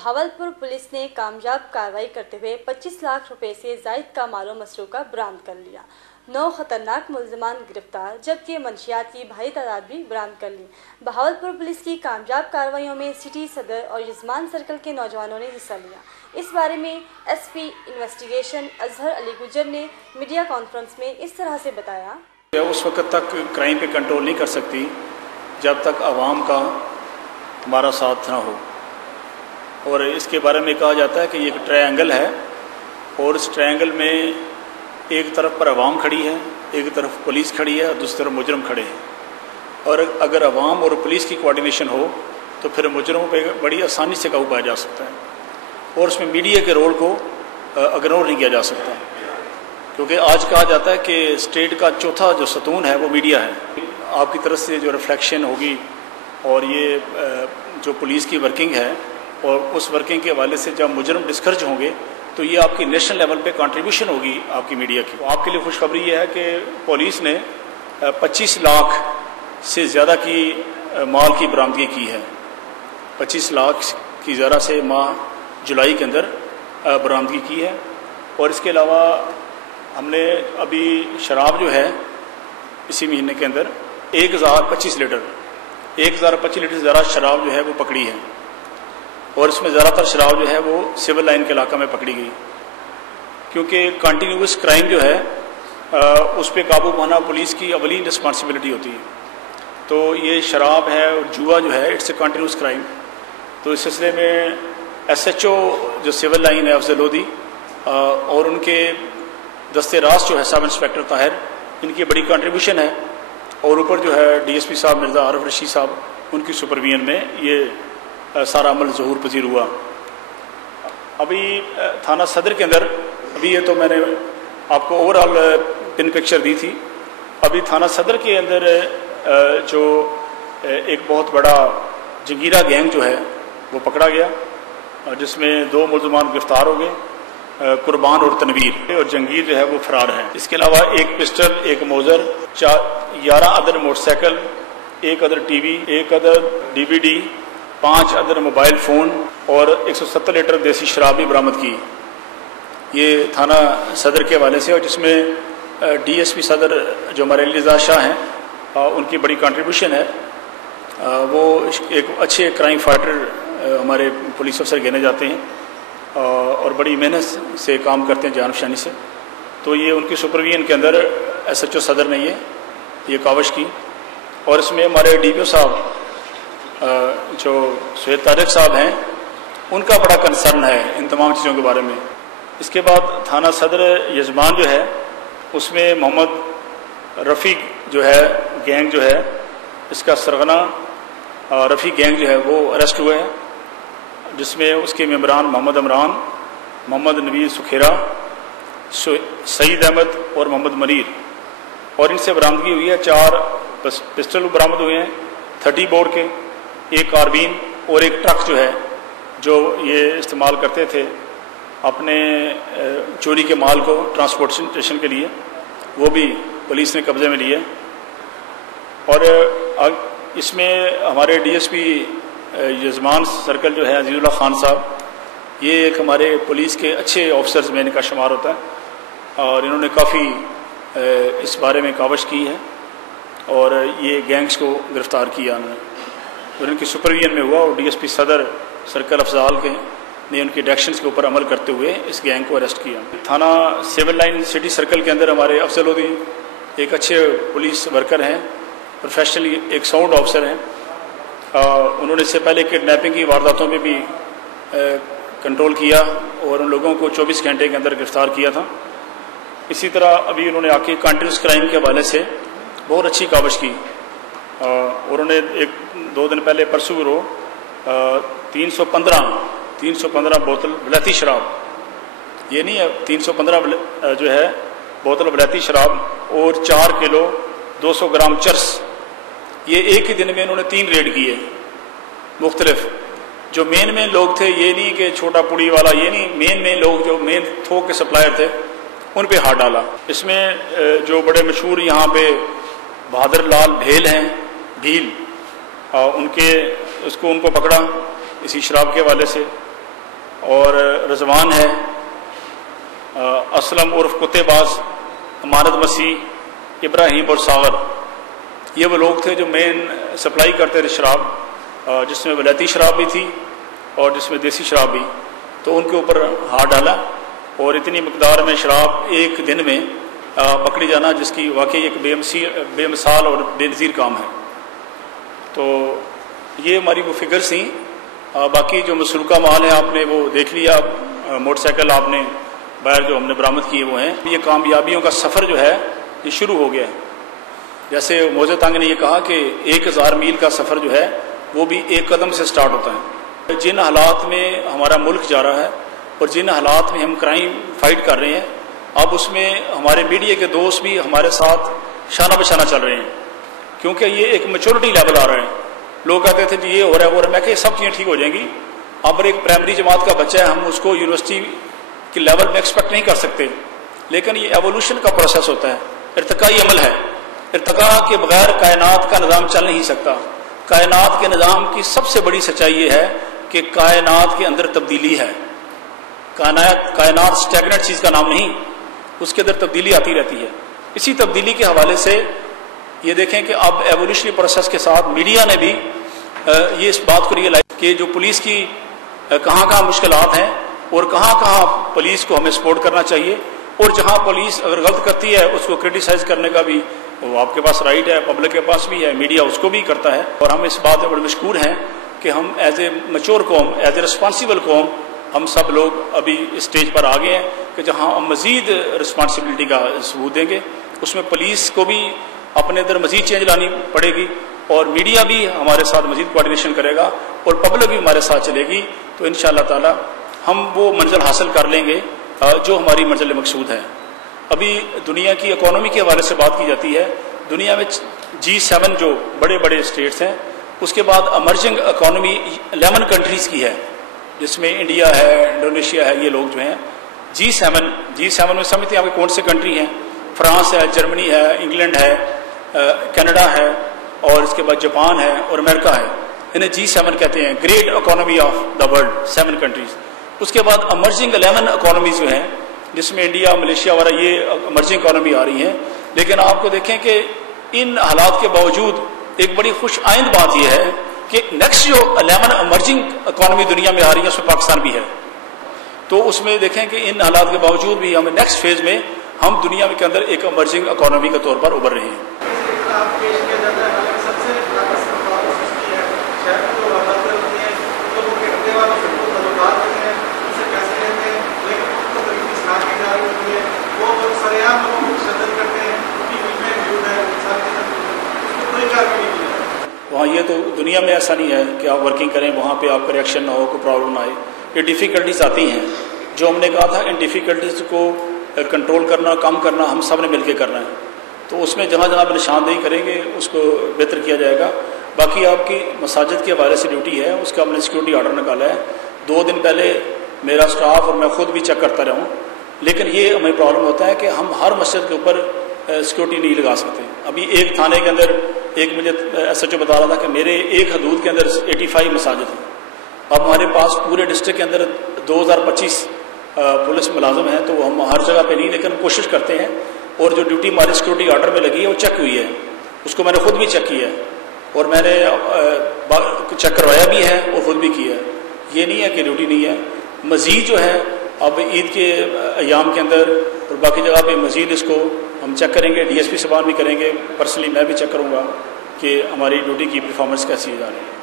Bahawalpur police ने कामयाब कार्रवाई करते हुए 25 लाख रुपए से जायद का मालो मसरूका बरामद कर लिया। 9 खतरनाक मुलजमान गिरफ्तार, जबकि मंशियात की भारी तादाद भी बरामद कर ली। बहावलपुर पुलिस की कामयाब कार्रवाइयों में सिटी सदर और यजमान सर्कल के नौजवानों ने हिस्सा लिया। इस बारे में एसपी इन्वेस्टिगेशन अजहर अली गुजर ने मीडिया कॉन्फ्रेंस में इस तरह से बताया। उस वक्त तक क्राइम पे कंट्रोल नहीं कर सकती जब तक आवाम का हमारा साथ ना हो। और इसके बारे में कहा जाता है कि ये एक ट्रायंगल है और इस ट्रायंगल में एक तरफ पर आवाम खड़ी है, एक तरफ पुलिस खड़ी है और दूसरी तरफ मुजरम खड़े हैं। और अगर आवाम और पुलिस की कोऑर्डिनेशन हो तो फिर मुजरमों पे बड़ी आसानी से काबू पाया जा सकता है। और उसमें मीडिया के रोल को इग्नोर नहीं किया जा सकता, क्योंकि आज कहा जाता है कि स्टेट का चौथा जो सतून है वो मीडिया है। आपकी तरफ से जो रिफ्लेक्शन होगी और ये जो पुलिस की वर्किंग है और उस वर्किंग के हवाले से जब मुजरम डिस्कर्ज होंगे तो ये आपकी नेशनल लेवल पे कंट्रीब्यूशन होगी आपकी मीडिया की। आपके लिए खुशखबरी ये है कि पुलिस ने 25 लाख से ज़्यादा की माल की बरामदगी की है। 25 लाख की ज़रा से माह जुलाई के अंदर बरामदगी की है। और इसके अलावा हमने अभी शराब जो है इसी महीने के अंदर 1025 लीटर से ज़्यादा शराब जो है वो पकड़ी है। और इसमें ज़्यादातर शराब जो है वो सिविल लाइन के इलाका में पकड़ी गई, क्योंकि कंटिन्यूस क्राइम जो है उस पर काबू पाना पुलिस की अवलीन रिस्पॉन्सिबिलिटी होती है। तो ये शराब है और जुआ जो है इट्स ए कंटिन्यूस क्राइम। तो इस सिलसिले में SHO जो सिविल लाइन है अफजल लोधी और उनके दस्ते रास जो है सब इंस्पेक्टर ताहिर, इनकी बड़ी कंट्रीब्यूशन है। और ऊपर जो है DSP साहब मिर्ज़ा आरिफ रशीद साहब, उनकी सुपरविजन में ये सारा अमल ज़हूर पजीर हुआ। अभी थाना सदर के अंदर, अभी ये तो मैंने आपको ओवरऑल पिन पिक्चर दी थी। अभी थाना सदर के अंदर जो एक बहुत बड़ा जंगीरा गैंग जो है वो पकड़ा गया, जिसमें 2 मुलजमान गिरफ्तार हो गए, कुर्बान और तनवीर, और जंगीर जो है वो फरार है। इसके अलावा एक पिस्टल, एक मोजर, 11 other motorcycle, 1 other TV, 1 other DVD, 5 other mobile phone और 170 लीटर देसी शराब भी बरामद की। ये थाना सदर के हवाले से, और जिसमें DSP सदर जो हमारे लिजा शाह हैं उनकी बड़ी कंट्रीब्यूशन है। वो एक अच्छे क्राइम फाइटर हमारे पुलिस अफसर गिने जाते हैं और बड़ी मेहनत से काम करते हैं, जानफशानी से। तो ये उनकी सुपरविजन के अंदर SHO सदर ने ये कावश की। और इसमें हमारे DPO साहब जो सैयद तारिक साहब हैं, उनका बड़ा कंसर्न है इन तमाम चीज़ों के बारे में। इसके बाद थाना सदर यजमान जो है उसमें मोहम्मद रफ़ी जो है गैंग जो है, इसका सरगना रफ़ी गैंग जो है वो अरेस्ट हुए हैं, जिसमें उसके मेंबरान मोहम्मद इमरान, मोहम्मद नवीर सुखेरा, सईद अहमद और मोहम्मद मनीर। और इनसे बरामदगी हुई है 4 पिस्टल बरामद हुए हैं 30 बोर के, 1 कारबीन और 1 ट्रक जो है जो ये इस्तेमाल करते थे अपने चोरी के माल को ट्रांसपोर्टेशन के लिए, वो भी पुलिस ने कब्जे में लिए। और इसमें हमारे DSP यजमान सर्कल जो है अजीजुल्लाह खान साहब, ये एक हमारे पुलिस के अच्छे ऑफिसर्स में इनका शुमार होता है और इन्होंने काफ़ी इस बारे में कावश की है और ये गैंग्स को गिरफ्तार किया उन्होंने, और इनकी सुपरविजन में हुआ। और DSP सदर सर्कल अफजाल के ने उनके डायरेक्शंस के ऊपर अमल करते हुए इस गैंग को अरेस्ट किया। थाना सिविल लाइन सिटी सर्कल के अंदर हमारे अफजल लोधी एक अच्छे पुलिस वर्कर हैं, प्रोफेशनली एक साउंड ऑफिसर हैं। उन्होंने इससे पहले किडनैपिंग की वारदातों में भी कंट्रोल किया और उन लोगों को 24 घंटे के अंदर गिरफ्तार किया था। इसी तरह अभी उन्होंने आके कंटिन्यूस क्राइम के हवाले से बहुत अच्छी कावश की। और उन्होंने 1-2 दिन पहले परसों रो 315 बोतल वलैती शराब, ये नहीं है 315 जो है बोतल वलैती शराब और 4 किलो 200 ग्राम चर्स, ये एक ही दिन में इन्होंने 3 रेड किए मुख्तलिफ। जो मेन लोग थे, ये नहीं कि छोटा पुड़ी वाला, ये नहीं, मेन लोग जो मेन थोक के सप्लायर थे उन पे हाथ डाला। इसमें जो बड़े मशहूर यहाँ पे बहादुर लाल भेल हैं, भील, उनको पकड़ा इसी शराब के हवाले से। اور رضوان ہے، اسلم عرف کتے باز، امانت مسیح، ابراہیم اور ساغر، یہ وہ لوگ تھے جو مین سپلائی کرتے تھے شراب، جس میں ولایتی شراب بھی تھی اور جس میں دیسی شراب بھی. تو ان کے اوپر ہاتھ ڈالا اور اتنی مقدار میں شراب ایک دن میں پکڑی جانا، جس کی واقعی ایک بے مثال اور بے نظیر کام ہے. تو یہ ہماری وہ فگرز تھیں. باقی جو مسروقہ مال ہے آپ نے وہ دیکھ لیا، موٹر سائیکل آپ نے باہر جو ہم نے برآمد کیے وہ ہیں. یہ کامیابیوں کا سفر جو ہے یہ شروع ہو گیا ہے. جیسے موزے تانگ نے یہ کہا کہ 1000 میل کا سفر جو ہے وہ بھی ایک قدم سے سٹارٹ ہوتا ہے. جن حالات میں ہمارا ملک جا رہا ہے اور جن حالات میں ہم کرائم فائٹ کر رہے ہیں، اب اس میں ہمارے میڈیا کے دوست بھی ہمارے ساتھ شانہ بشانہ چل رہے ہیں، کیونکہ یہ ایک میچورٹی لیول آ رہا ہے. لوگ کہتے تھے جی یہ ہو رہا ہے وہ رہا ہے، میں کہ سب چیزیں ٹھیک ہو جائیں گی. اب ایک پرائمری جماعت کا بچہ ہے، ہم اس کو یونیورسٹی کے لیول میں ایکسپیکٹ نہیں کر سکتے، لیکن یہ ایوولوشن کا پروسیس ہوتا ہے، ارتقائی عمل ہے. ارتقاء کے بغیر کائنات کا نظام چل نہیں سکتا. کائنات کے نظام کی سب سے بڑی سچائی یہ ہے کہ کائنات کے اندر تبدیلی ہے. کائنات اسٹیگنٹ چیز کا نام نہیں، اس کے اندر تبدیلی آتی رہتی ہے. اسی تبدیلی کے حوالے سے یہ دیکھیں کہ اب ایوولوشنری پروسیس کے ساتھ میڈیا نے بھی یہ اس بات کو ریئلائز کہ جو پولیس کی کہاں کہاں مشکلات ہیں اور کہاں کہاں پولیس کو ہمیں سپورٹ کرنا چاہیے، اور جہاں پولیس اگر غلط کرتی ہے اس کو کرٹیسائز کرنے کا بھی وہ آپ کے پاس رائٹ ہے، پبلک کے پاس بھی ہے، میڈیا اس کو بھی کرتا ہے. اور ہم اس بات میں بڑے مشکور ہیں کہ ہم ایز اے میچور قوم، ایز اے رسپانسیبل قوم، ہم سب لوگ ابھی اسٹیج پر آ گئے ہیں کہ جہاں ہم مزید رسپانسبلٹی کا ثبوت دیں گے. اس میں پولیس کو بھی اپنے اندر مزید چینج لانی پڑے گی، اور میڈیا بھی ہمارے ساتھ مزید کوآرڈینیشن کرے گا، اور پبلک بھی ہمارے ساتھ چلے گی. تو انشاءاللہ تعالی ہم وہ منزل حاصل کر لیں گے جو ہماری منزل مقصود ہے. ابھی دنیا کی اکانومی کے حوالے سے بات کی جاتی ہے. دنیا میں G7 جو بڑے بڑے اسٹیٹس ہیں، اس کے بعد امرجنگ اکانومی 11 کنٹریز کی ہے، جس میں انڈیا ہے، انڈونیشیا ہے. یہ لوگ جو ہیں G7 میں سمجھتے ہیں آپ کون سے کنٹری ہیں؟ فرانس ہے، جرمنی ہے، انگلینڈ ہے، کینیڈا ہے، اور اس کے بعد جاپان ہے اور امریکہ ہے. انہیں G7 کہتے ہیں، great economy of the world, 7 countries. اس کے بعد امرجنگ 11 اکانومیز جو ہیں، جس میں انڈیا، ملیشیا وغیرہ یہ امرجنگ اکانومی آ رہی ہیں. لیکن آپ کو دیکھیں کہ ان حالات کے باوجود ایک بڑی خوش آئند بات یہ ہے کہ نیکسٹ جو 11 امرجنگ اکانومی دنیا میں آ رہی ہے اس میں پاکستان بھی ہے. تو اس میں دیکھیں کہ ان حالات کے باوجود بھی ہم نیکسٹ فیز میں ہم دنیا کے اندر ایک امرجنگ اکانومی کے طور پر ابھر رہے ہیں. وہاں یہ تو دنیا میں ایسا نہیں ہے کہ آپ ورکنگ کریں وہاں پہ آپ کا ریئیکشن نہ ہو، کوئی پرابلم نہ آئے. یہ ڈیفیکلٹیز آتی ہیں. جو ہم نے کہا تھا ان ڈیفیکلٹیز کو کنٹرول کرنا، کم کرنا، ہم سب نے مل کے کرنا ہے. تو اس میں جہاں جہاں آپ نشاندہی کریں گے اس کو بہتر کیا جائے گا. باقی آپ کی مساجد کے حوالے سے ڈیوٹی ہے، اس کا ہم نے سیکورٹی آرڈر نکالا ہے. 2 دن پہلے میرا سٹاف اور میں خود بھی چیک کرتا رہا ہوں. لیکن یہ ہمیں پرابلم ہوتا ہے کہ ہم ہر مسجد کے اوپر سیکورٹی نہیں لگا سکتے. ابھی ایک تھانے کے اندر ایک مجھے SHO بتا رہا تھا کہ میرے ایک حدود کے اندر 85 مساجد ہیں. اب ہمارے پاس پورے ڈسٹرکٹ کے اندر 2025 پولیس ملازم ہیں، تو ہم ہر جگہ پہ نہیں، لیکن کوشش کرتے ہیں. اور جو ڈیوٹی ہماری سیکورٹی آرڈر میں لگی ہے وہ چیک ہوئی ہے، اس کو میں نے خود بھی چیک کیا ہے، اور میں نے چیک کروایا بھی ہے اور خود بھی کیا ہے. یہ نہیں ہے کہ ڈیوٹی نہیں ہے. مزید جو ہے اب عید کے ایام کے اندر اور باقی جگہ پہ مزید اس کو ہم چیک کریں گے. DSP صاحبان بھی کریں گے، پرسنلی میں بھی چیک کروں گا کہ ہماری ڈیوٹی کی پرفارمنس کیسی جا رہی ہے.